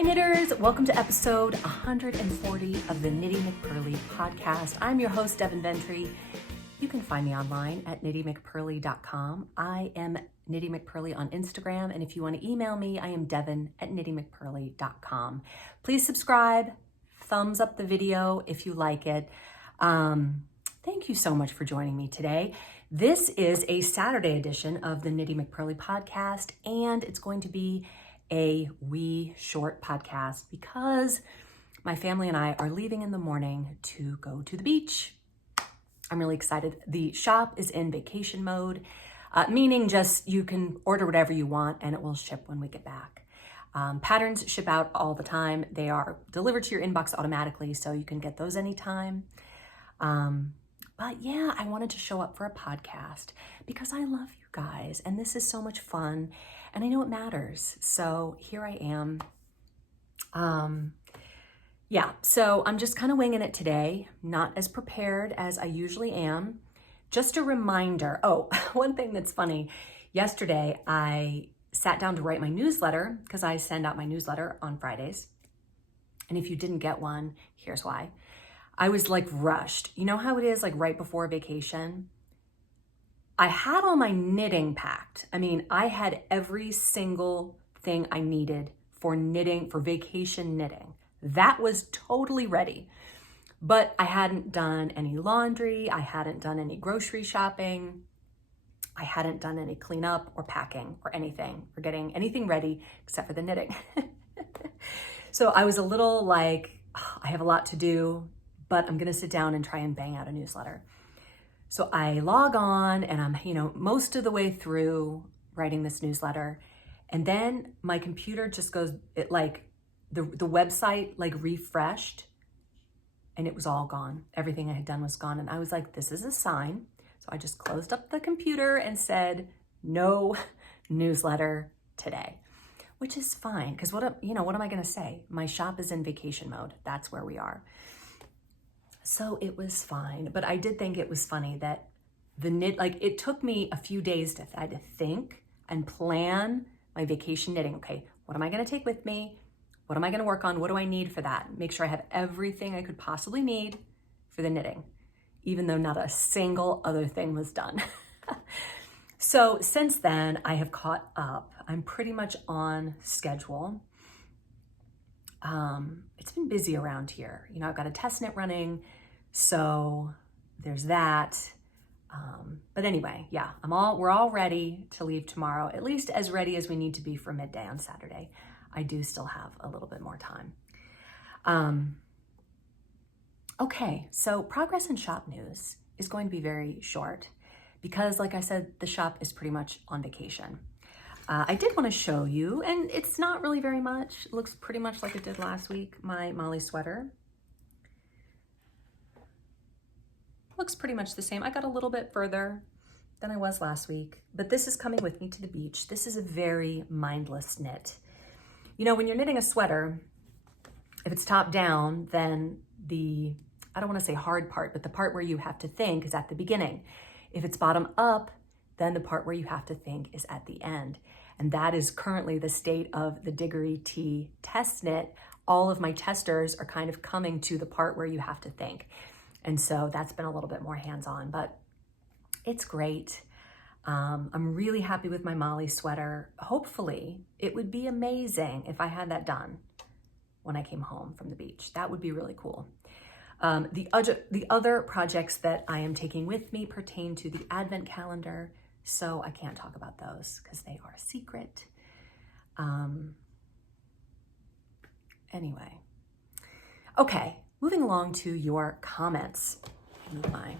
Hi knitters, welcome to episode 140 of the Knitty McPurly podcast. I'm your host, Devin AT. You can find me online at KnittyMcPurly.com. I am Knitty McPurly on Instagram, and if you want to email me, I am Devin at KnittyMcPurly.com. Please subscribe, thumbs up the video if you like it. Thank you so much for joining me today. This is a Saturday edition of the Knitty McPurly podcast, and it's going to be a wee short podcast because my family and I are leaving in the morning to go to the beach. I'm really excited. The shop is in vacation mode, meaning just you can order whatever you want and it will ship when we get back. Patterns ship out all the time. They are delivered to your inbox automatically, so you can get those anytime. But yeah, I wanted to show up for a podcast because I love you guys and this is so much fun and I know it matters. So here I am. So I'm just kind of winging it today, not as prepared as I usually am. Just a reminder. Oh, one thing that's funny. Yesterday, I sat down to write my newsletter because I send out my newsletter on Fridays. And if you didn't get one, here's why. I was like rushed. You know how it is like right before vacation? I had all my knitting packed. I mean, I had every single thing I needed for knitting, for vacation knitting. That was totally ready. But I hadn't done any laundry. I hadn't done any grocery shopping. I hadn't done any cleanup or packing or anything, or getting anything ready except for the knitting. So I was a little like, I have a lot to do, but I'm gonna sit down and try and bang out a newsletter. So I log on and I'm, most of the way through writing this newsletter. And then my computer just goes, the website refreshed and it was all gone. Everything I had done was gone. And I was like, this is a sign. So I just closed up the computer and said, no newsletter today, which is fine. Cause what am I gonna say? My shop is in vacation mode. That's where we are. So it was fine, but I did think it was funny that it took me a few days to think and plan my vacation knitting. Okay, what am I gonna take with me? What am I gonna work on? What do I need for that? Make sure I have everything I could possibly need for the knitting, even though not a single other thing was done. So since then, I have caught up. I'm pretty much on schedule. It's been busy around here. I've got a test knit running, so there's that. But anyway, yeah, we're all ready to leave tomorrow, at least as ready as we need to be for midday on Saturday. I do still have a little bit more time. Okay, so progress in shop news is going to be very short because, like I said, the shop is pretty much on vacation. I did want to show you, and it's not really very much. It looks pretty much like it did last week. My Molly sweater looks pretty much the same. I got a little bit further than I was last week, but this is coming with me to the beach. This is a very mindless knit. When you're knitting a sweater, if it's top down, then I don't want to say hard part, but the part where you have to think is at the beginning. If it's bottom up, then the part where you have to think is at the end. And that is currently the state of the Gigi T test knit. All of my testers are kind of coming to the part where you have to think. And so that's been a little bit more hands-on, but it's great. I'm really happy with my Molly sweater. Hopefully, it would be amazing if I had that done when I came home from the beach. That would be really cool. The other projects that I am taking with me pertain to the Advent calendar, so I can't talk about those because they are a secret. Anyway, okay, moving along to your comments. Move my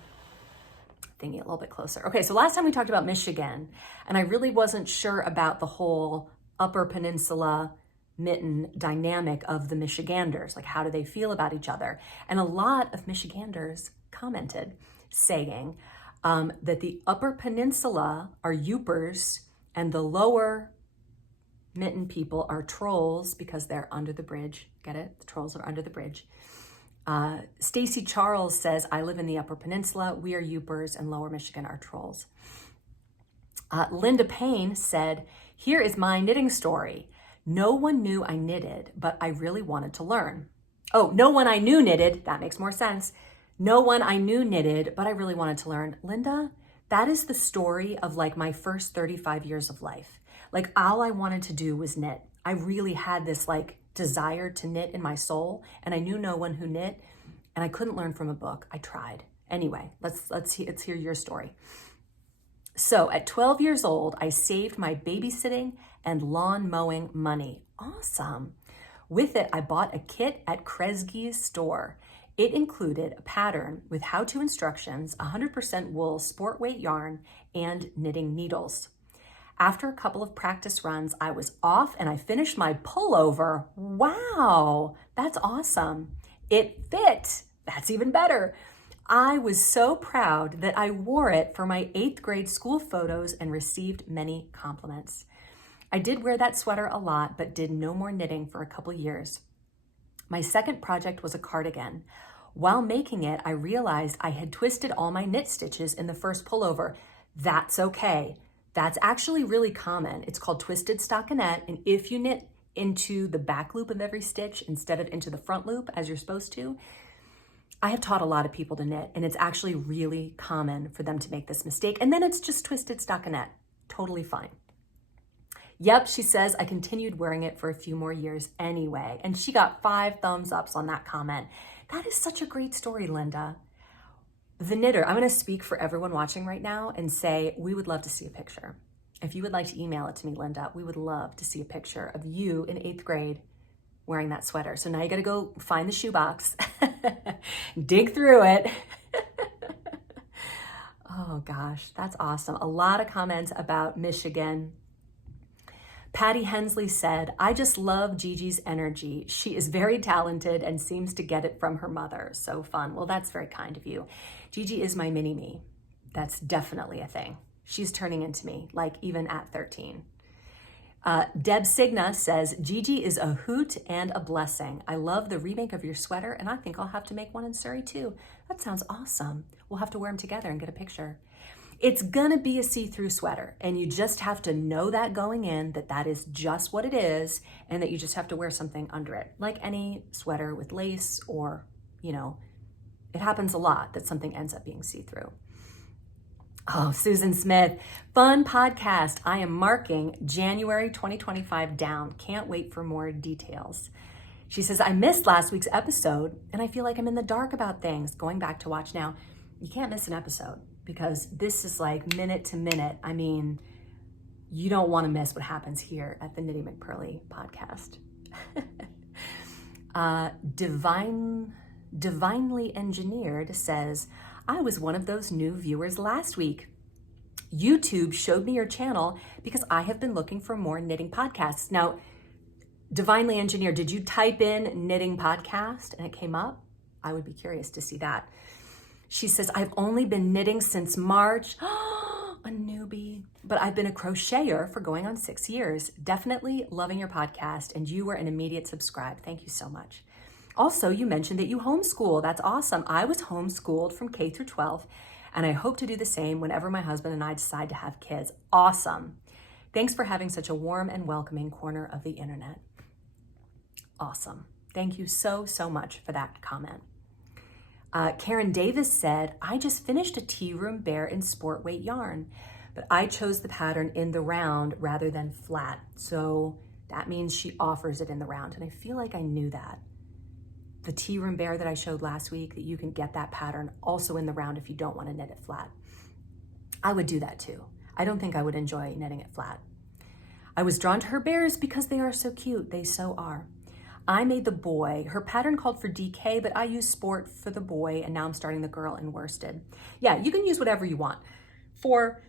thingy a little bit closer. Okay, so last time we talked about Michigan, and I really wasn't sure about the whole Upper Peninsula mitten dynamic of the Michiganders. Like, how do they feel about each other? And a lot of Michiganders commented saying that the Upper Peninsula are Yoopers and the lower mitten people are trolls because they're under the bridge. Get it? The trolls are under the bridge. Stacy Charles says, I live in the Upper Peninsula. We are Yoopers and Lower Michigan are trolls. Linda Payne said, here is my knitting story. No one knew I knitted, but I really wanted to learn. Oh, no one I knew knitted. That makes more sense. No one I knew knitted, but I really wanted to learn. Linda, that is the story of like my first 35 years of life. Like all I wanted to do was knit. I really had this like desire to knit in my soul, and I knew no one who knit, and I couldn't learn from a book. I tried. Anyway, let's hear your story. So at 12 years old, I saved my babysitting and lawn mowing money. Awesome. With it, I bought a kit at Kresge's store. It included a pattern with how-to instructions, 100% wool sport weight yarn, and knitting needles. After a couple of practice runs, I was off and I finished my pullover. Wow, that's awesome. It fit. That's even better. I was so proud that I wore it for my 8th grade school photos and received many compliments. I did wear that sweater a lot, but did no more knitting for a couple years. My second project was a cardigan. While making it, I realized I had twisted all my knit stitches in the first pullover. That's okay. That's actually really common. It's called twisted stockinette, and if you knit into the back loop of every stitch instead of into the front loop as you're supposed to, I have taught a lot of people to knit, and it's actually really common for them to make this mistake. And then it's just twisted stockinette. Totally fine. Yep, she says, I continued wearing it for a few more years anyway. And she got 5 thumbs ups on that comment. That is such a great story, Linda. The knitter, I'm going to speak for everyone watching right now and say, we would love to see a picture. If you would like to email it to me, Linda, we would love to see a picture of you in 8th grade wearing that sweater. So now you got to go find the shoebox, dig through it. Oh gosh, that's awesome. A lot of comments about Michigan. Patty Hensley said, I just love Gigi's energy. She is very talented and seems to get it from her mother. So fun. Well, that's very kind of you. Gigi is my mini-me. That's definitely a thing. She's turning into me, like even at 13. Deb Signa says, Gigi is a hoot and a blessing. I love the remake of your sweater, and I think I'll have to make one in Surrey too. That sounds awesome. We'll have to wear them together and get a picture. It's gonna be a see-through sweater, and you just have to know that going in, that that is just what it is, and that you just have to wear something under it, like any sweater with lace or, you know, it happens a lot that something ends up being see-through. Oh, Susan Smith, fun podcast. I am marking January 2025 down. Can't wait for more details. She says, I missed last week's episode and I feel like I'm in the dark about things. Going back to watch now. You can't miss an episode because this is like minute to minute. I mean, you don't want to miss what happens here at the Knitty McPurly podcast. Divinely Engineered says, I was one of those new viewers last week. YouTube showed me your channel because I have been looking for more knitting podcasts. Now, Divinely Engineered, did you type in knitting podcast and it came up? I would be curious to see that. She says, I've only been knitting since March. A newbie. But I've been a crocheter for going on 6 years. Definitely loving your podcast, and you were an immediate subscribe. Thank you so much. Also, you mentioned that you homeschool. That's awesome. I was homeschooled from K through 12, and I hope to do the same whenever my husband and I decide to have kids. Awesome. Thanks for having such a warm and welcoming corner of the internet. Awesome. Thank you so, so much for that comment. Karen Davis said, I just finished a tea room bear in sport weight yarn, but I chose the pattern in the round rather than flat. So that means she offers it in the round. And I feel like I knew that. The tea room bear that I showed last week, that you can get that pattern also in the round if you don't want to knit it flat. I would do that too. I don't think I would enjoy knitting it flat. I was drawn to her bears because they are so cute. They so are. I made the boy. Her pattern called for DK, but I used sport for the boy, and now I'm starting the girl in worsted. Yeah, you can use whatever you want. For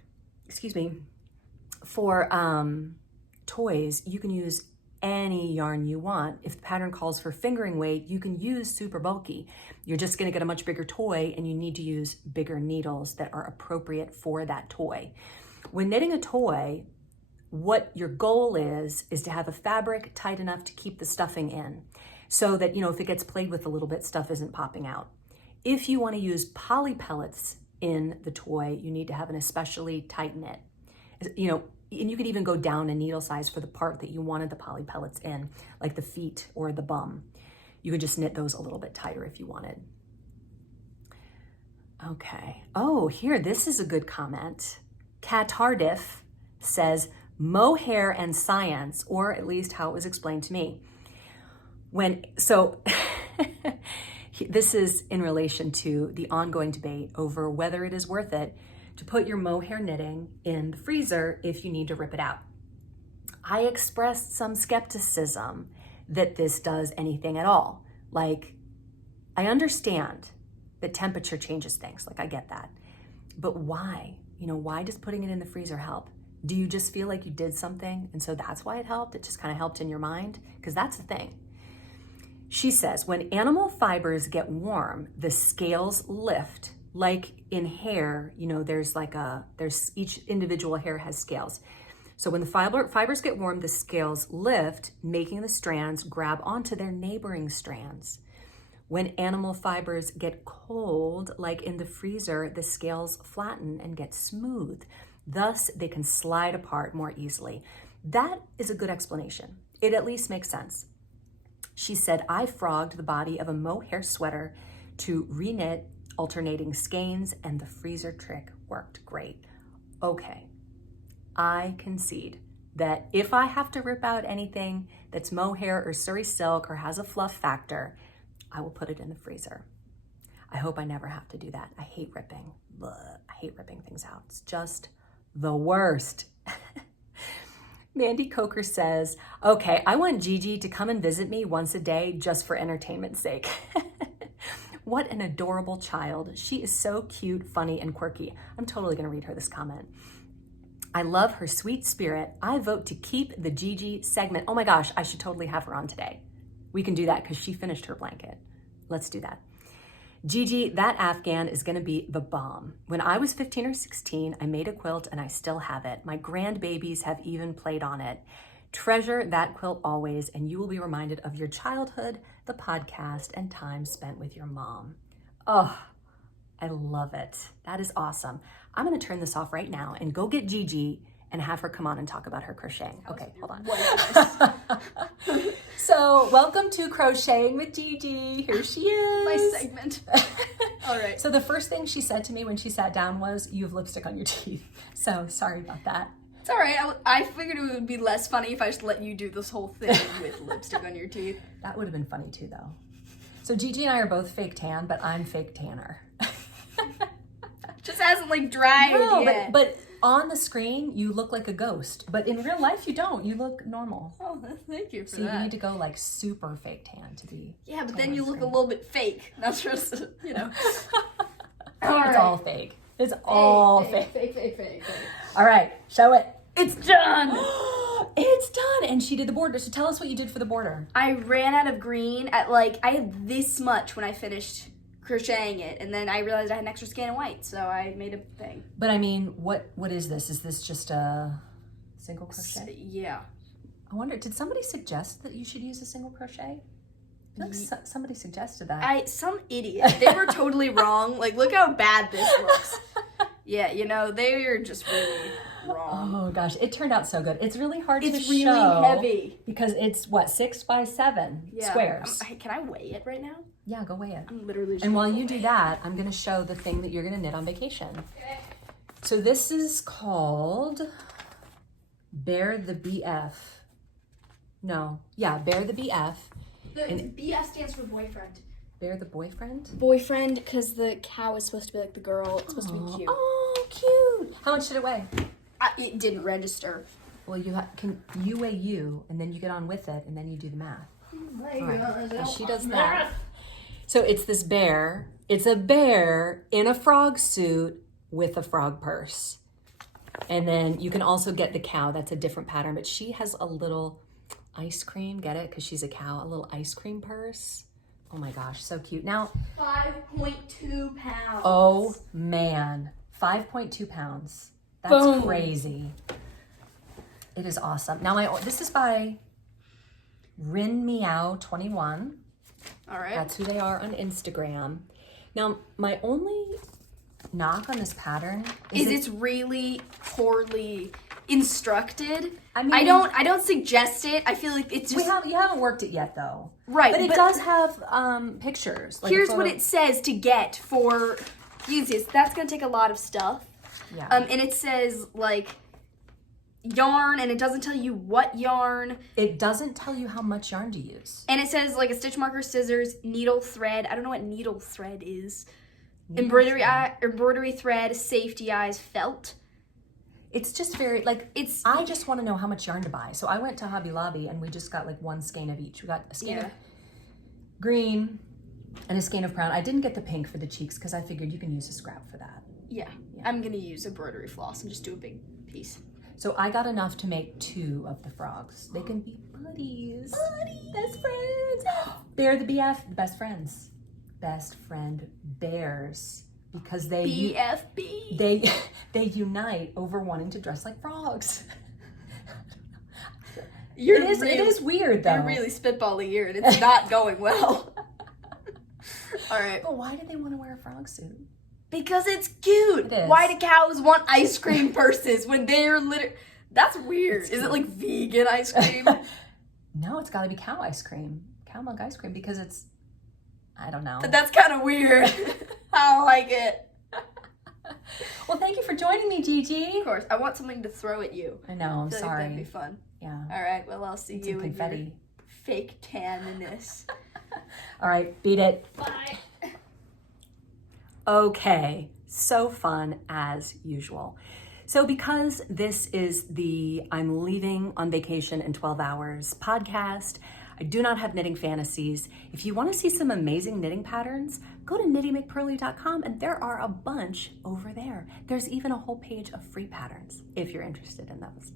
toys, you can use any yarn you want. If the pattern calls for fingering weight, you can use super bulky. You're just gonna get a much bigger toy, and you need to use bigger needles that are appropriate for that toy. When knitting a toy, what your goal is to have a fabric tight enough to keep the stuffing in so that, you know, if it gets played with a little bit, stuff isn't popping out. If you want to use poly pellets in the toy, you need to have an especially tight knit. you know, and you could even go down a needle size for the part that you wanted the poly pellets in, like the feet or the bum. You could just knit those a little bit tighter if you wanted. Okay. Oh, here, this is a good comment. Catardif says, mohair and science, or at least how it was explained to me. This is in relation to the ongoing debate over whether it is worth it to put your mohair knitting in the freezer if you need to rip it out. I expressed some skepticism that this does anything at all. Like, I understand that temperature changes things, like I get that. But why? You know, why does putting it in the freezer help? Do you just feel like you did something and so that's why it helped? It just kind of helped in your mind? Because that's the thing. She says, when animal fibers get warm, the scales lift. Like in hair, you know, there's each individual hair has scales. So when the fibers get warm, the scales lift, making the strands grab onto their neighboring strands. When animal fibers get cold, like in the freezer, the scales flatten and get smooth. Thus, they can slide apart more easily. That is a good explanation. It at least makes sense. She said, I frogged the body of a mohair sweater to reknit alternating skeins, and the freezer trick worked great. Okay, I concede that if I have to rip out anything that's mohair or Surrey silk or has a fluff factor, I will put it in the freezer. I hope I never have to do that. I hate ripping. Blech. I hate ripping things out. It's just the worst. Mandy Coker says, okay, I want Gigi to come and visit me once a day just for entertainment's sake. What an adorable child. She is so cute, funny, and quirky. I'm totally gonna read her this comment. I love her sweet spirit. I vote to keep the Gigi segment. Oh my gosh, I should totally have her on today. We can do that because she finished her blanket. Let's do that. Gigi, that Afghan is gonna be the bomb. When I was 15 or 16, I made a quilt and I still have it. My grandbabies have even played on it. Treasure that quilt always, and you will be reminded of your childhood, the podcast, and time spent with your mom. Oh, I love it. That is awesome. I'm gonna turn this off right now and go get Gigi and have her come on and talk about her crocheting. Okay, hold on. So, welcome to Crocheting with Gigi. Here she is. My segment. All right. So the first thing she said to me when she sat down was, you have lipstick on your teeth. So, sorry about that. It's all right. I figured it would be less funny if I just let you do this whole thing with lipstick on your teeth. That would have been funny too, though. So Gigi and I are both fake tan, but I'm fake tanner. Just hasn't like dried yet. But on the screen, you look like a ghost. But in real life, you don't. You look normal. Oh, thank you for that. that. So you need to go like super fake tan to be. Yeah, but then you look a little bit fake. That's just, you know. It's all fake. It's all fake. Fake. All right, show it. It's done. It's done. And she did the border. So tell us what you did for the border. I ran out of green at I had this much when I finished crocheting it, and then I realized I had an extra skein of white, so I made a thing. But I mean, what is this? Is this just a single crochet? Yeah. I wonder, did somebody suggest that you should use a single crochet? I feel like somebody suggested that. Some idiot. They were totally wrong. Like, look how bad this looks. Yeah, you know, they were just really wrong. Oh gosh, it turned out so good. It's really hard to show. It's really heavy. Because it's what, 6 by 7 squares. Can I weigh it right now? Yeah, go weigh it. I'm literally just And while you do that, I'm gonna show the thing that you're gonna knit on vacation. Okay. So this is called Bear the BF. No, yeah, Bear the BF. The BF stands for boyfriend. Bear the boyfriend? Boyfriend, because the cow is supposed to be like the girl. It's supposed to be cute. Oh, cute. How much did it weigh? It didn't register. Well, you weigh you, and then you get on with it, and then you do the math. Right. She does that. So it's this bear. It's a bear in a frog suit with a frog purse. And then you can also get the cow. That's a different pattern, but she has a little ice cream. Get it? Because she's a cow. A little ice cream purse. Oh my gosh, so cute. Now, 5.2 pounds. Oh man, 5.2 pounds. That's Boom. Crazy. It is awesome. Now, this is by Rin Meow 21. All right. That's who they are on Instagram. Now, my only knock on this pattern is it's really poorly instructed. I mean, I don't suggest it. I feel like it's just you haven't worked it yet though. Right. But it does have pictures. Like here's what it says to get for easiest. That's gonna take a lot of stuff. Yeah. And it says like yarn, and it doesn't tell you what yarn. It doesn't tell you how much yarn to use. And it says like a stitch marker, scissors, needle thread. I don't know what needle thread is. Embroidery thread, safety eyes, felt. It's just very I just want to know how much yarn to buy. So I went to Hobby Lobby and we just got like one skein of each. We got a skein of green and a skein of brown. I didn't get the pink for the cheeks because I figured you can use a scrap for that. Yeah. I'm gonna use embroidery floss and just do a big piece. So I got enough to make 2 of the frogs. They can be buddies. Best friends. They're the best friends. Best friend bears. Because they BFB. They unite over wanting to dress like frogs. It is weird though. You're really spitballing here and it's not going well. All right. But why do they want to wear a frog suit? Because it's cute. It is. Why do cows want ice cream purses when they're literally... That's weird. Is it like vegan ice cream? No, it's got to be cow ice cream. Cow milk ice cream because it's... I don't know. But that's kind of weird. I don't like it. Well, thank you for joining me, Gigi. Of course. I want something to throw at you. I know. I'm sorry. That'd be fun. Yeah. All right. Well, I'll see you in confetti. your fake tanness. All right. Beat it. Bye. Okay. So fun as usual. So because this is the I'm leaving on vacation in 12 hours podcast, I do not have knitting fantasies. If you want to see some amazing knitting patterns, go to KnittyMcPurly.com and there are a bunch over there. There's even a whole page of free patterns if you're interested in those.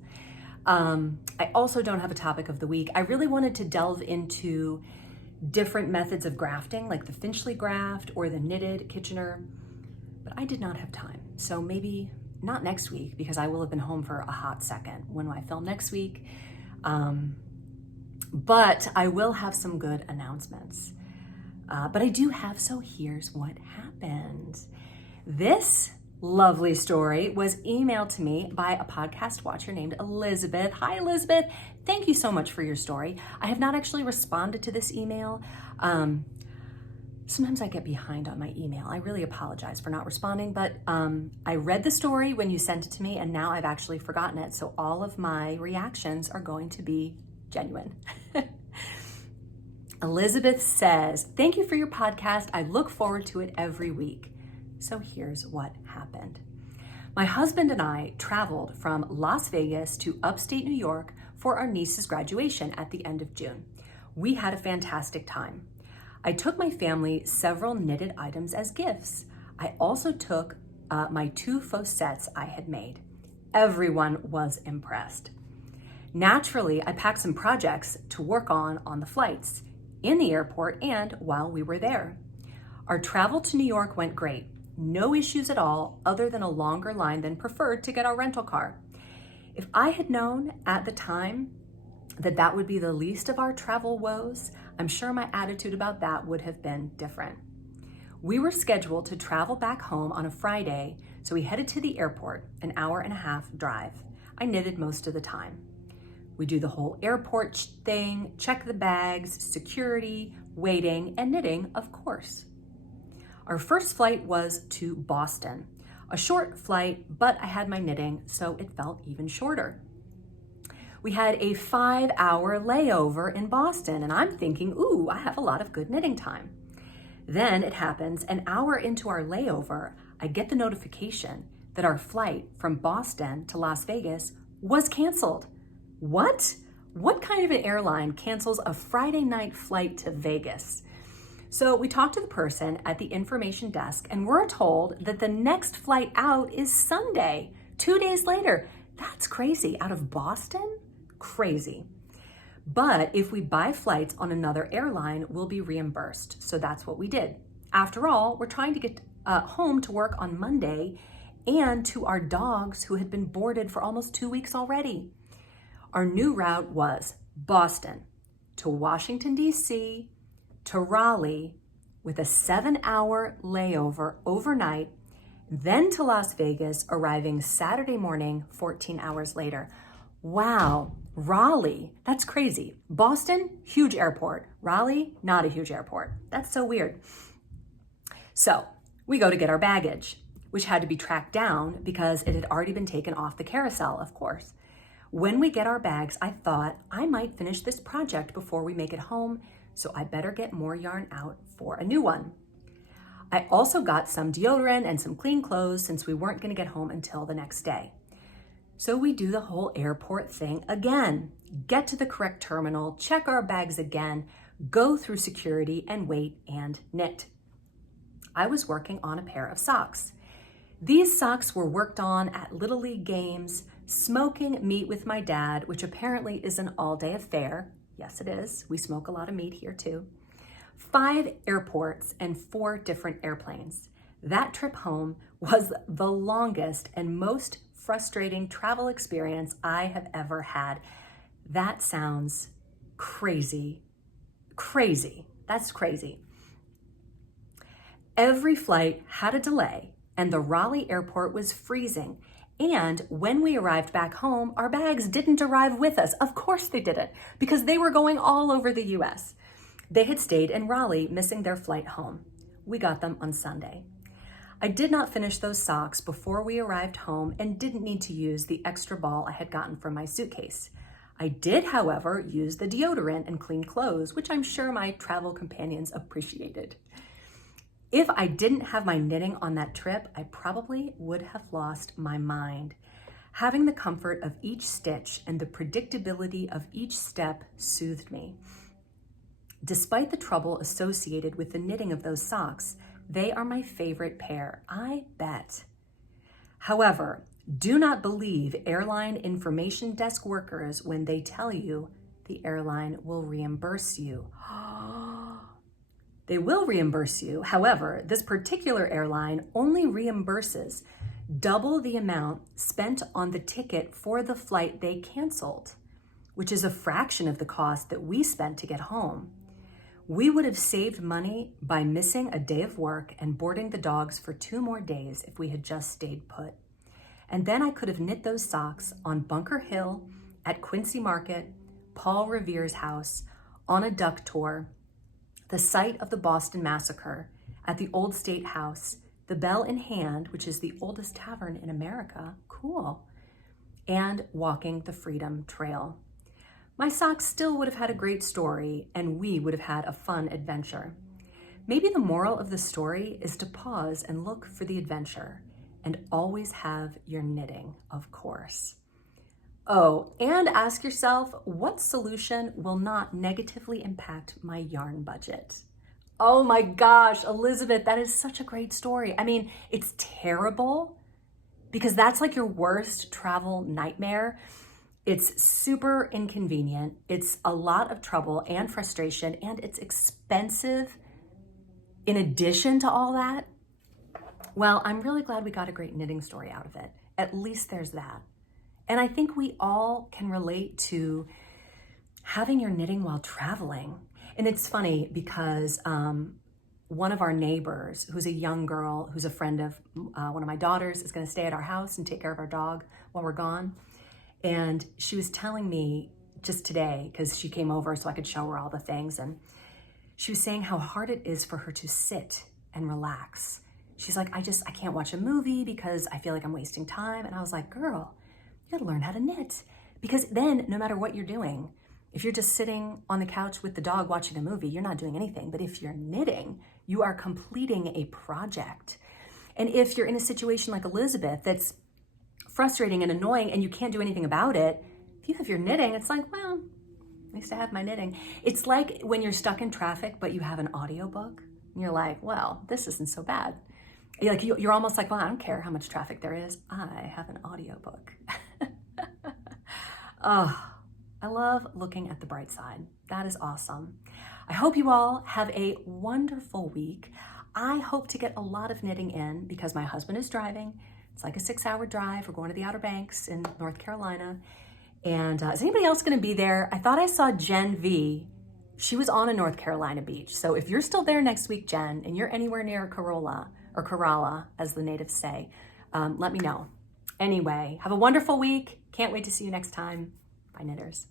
I also don't have a topic of the week. I really wanted to delve into different methods of grafting, like the Finchley graft or the knitted Kitchener, but I did not have time. So maybe not next week because I will have been home for a hot second when I film next week. But I will have some good announcements. But I do have, so here's what happened. This lovely story was emailed to me by a podcast watcher named Elizabeth. Hi, Elizabeth. Thank you so much for your story. I have not actually responded to this email. Sometimes I get behind on my email. I really apologize for not responding, but I read the story when you sent it to me and now I've actually forgotten it. So all of my reactions are going to be genuine. Elizabeth says, thank you for your podcast. I look forward to it every week. So here's what happened. My husband and I traveled from Las Vegas to upstate New York for our niece's graduation at the end of June. We had a fantastic time. I took my family several knitted items as gifts. I also took my 2 faux sets I had made. Everyone was impressed. Naturally, I packed some projects to work on the flights, in the airport, and while we were there. Our travel to New York went great. No issues at all, other than a longer line than preferred to get our rental car. If I had known at the time that that would be the least of our travel woes, I'm sure my attitude about that would have been different. We were scheduled to travel back home on a Friday, so we headed to the airport, an hour-and-a-half drive. I knitted most of the time. We do the whole airport thing, check the bags, security, waiting, and knitting, of course. Our first flight was to Boston. A short flight, but I had my knitting, so it felt even shorter. We had a 5-hour layover in Boston, and I'm thinking, ooh, I have a lot of good knitting time. Then it happens, an hour into our layover, I get the notification that our flight from Boston to Las Vegas was canceled. What? What kind of an airline cancels a Friday night flight to Vegas? So we talked to the person at the information desk and we're told that the next flight out is Sunday, 2 days later. That's crazy. Out of Boston? Crazy. But if we buy flights on another airline, we'll be reimbursed. So that's what we did. After all, we're trying to get home to work on Monday and to our dogs who had been boarded for almost 2 weeks already. Our new route was Boston to Washington, D.C., to Raleigh with a 7-hour layover overnight then to Las Vegas, arriving Saturday morning, 14 hours later. Wow, Raleigh, that's crazy. Boston, huge airport. Raleigh, not a huge airport. That's so weird. So we go to get our baggage, which had to be tracked down because it had already been taken off the carousel, of course. When we get our bags, I thought I might finish this project before we make it home, so I better get more yarn out for a new one. I also got some deodorant and some clean clothes since we weren't gonna get home until the next day. So we do the whole airport thing again, get to the correct terminal, check our bags again, go through security and wait and knit. I was working on a pair of socks. These socks were worked on at Little League games, smoking meat with my dad, which apparently is an all-day affair. Yes, it is. We smoke a lot of meat here too. 5 airports and 4 different airplanes. That trip home was the longest and most frustrating travel experience I have ever had. That sounds crazy. Crazy. That's crazy. Every flight had a delay, and the Raleigh airport was freezing. And when we arrived back home, our bags didn't arrive with us. Of course they didn't, because they were going all over the US. They had stayed in Raleigh, missing their flight home. We got them on Sunday. I did not finish those socks before we arrived home and didn't need to use the extra ball I had gotten from my suitcase. I did, however, use the deodorant and clean clothes, which I'm sure my travel companions appreciated. If I didn't have my knitting on that trip, I probably would have lost my mind. Having the comfort of each stitch and the predictability of each step soothed me. Despite the trouble associated with the knitting of those socks, they are my favorite pair, I bet. However, do not believe airline information desk workers when they tell you the airline will reimburse you. They will reimburse you. However, this particular airline only reimburses double the amount spent on the ticket for the flight they canceled, which is a fraction of the cost that we spent to get home. We would have saved money by missing a day of work and boarding the dogs for 2 more days if we had just stayed put. And then I could have knit those socks on Bunker Hill, at Quincy Market, Paul Revere's house, on a duck tour, the site of the Boston Massacre, at the Old State House, the Bell in Hand, which is the oldest tavern in America, cool, and walking the Freedom Trail. My socks still would have had a great story, and we would have had a fun adventure. Maybe the moral of the story is to pause and look for the adventure, and always have your knitting, of course. Oh, and ask yourself, what solution will not negatively impact my yarn budget? Oh my gosh, Elizabeth, that is such a great story. I mean, it's terrible because that's like your worst travel nightmare. It's super inconvenient. It's a lot of trouble and frustration, and it's expensive in addition to all that. Well, I'm really glad we got a great knitting story out of it. At least there's that. And I think we all can relate to having your knitting while traveling. And it's funny because one of our neighbors, who's a young girl, who's a friend of one of my daughters, is gonna stay at our house and take care of our dog while we're gone. And she was telling me just today, because she came over so I could show her all the things, and she was saying how hard it is for her to sit and relax. She's like, I can't watch a movie because I feel like I'm wasting time. And I was like, girl, you gotta learn how to knit. Because then no matter what you're doing, if you're just sitting on the couch with the dog watching a movie, you're not doing anything. But if you're knitting, you are completing a project. And if you're in a situation like Elizabeth that's frustrating and annoying and you can't do anything about it, if you have your knitting, it's like, well, at least I have my knitting. It's like when you're stuck in traffic, but you have an audiobook. And you're like, well, this isn't so bad. You're almost like, well, I don't care how much traffic there is. I have an audiobook. Oh, I love looking at the bright side. That is awesome. I hope you all have a wonderful week. I hope to get a lot of knitting in because my husband is driving. It's like a 6-hour drive. We're going to the Outer Banks in North Carolina. And is anybody else going to be there? I thought I saw Jen V. She was on a North Carolina beach. So if you're still there next week, Jen, and you're anywhere near Corolla, or Kerala, as the natives say. Let me know. Anyway, have a wonderful week. Can't wait to see you next time. Bye, knitters.